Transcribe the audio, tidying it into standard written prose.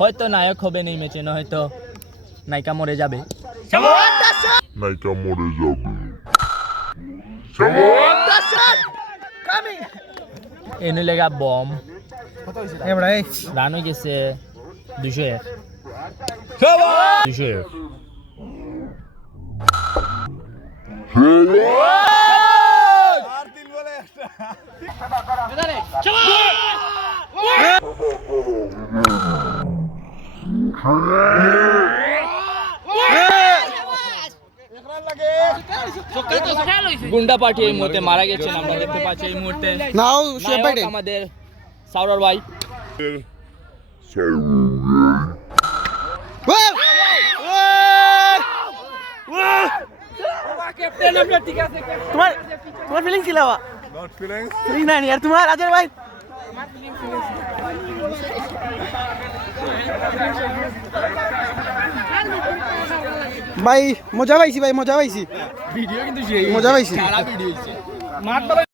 হয়তো নায়ক হবে এই ম্যাচে, না হয়তো নায়িকা মরে যাবে। এনে লেগা বম রান হয়ে গেছে 201। গুন্ডা পার্টি এই মুহূর্তে মারা গেছেন, আমরা দেখতে পাচ্ছি এই মুহূর্তে। নায়ক আমাদের সাউরার ভাই। তোমার ফিলিং ছিল ফিলিং নাই আর তোমার আজের ভাই ভাই মজা পাইছি, ভাই মজা পাইছি, ভিডিও কিন্তু মজা পাইছি।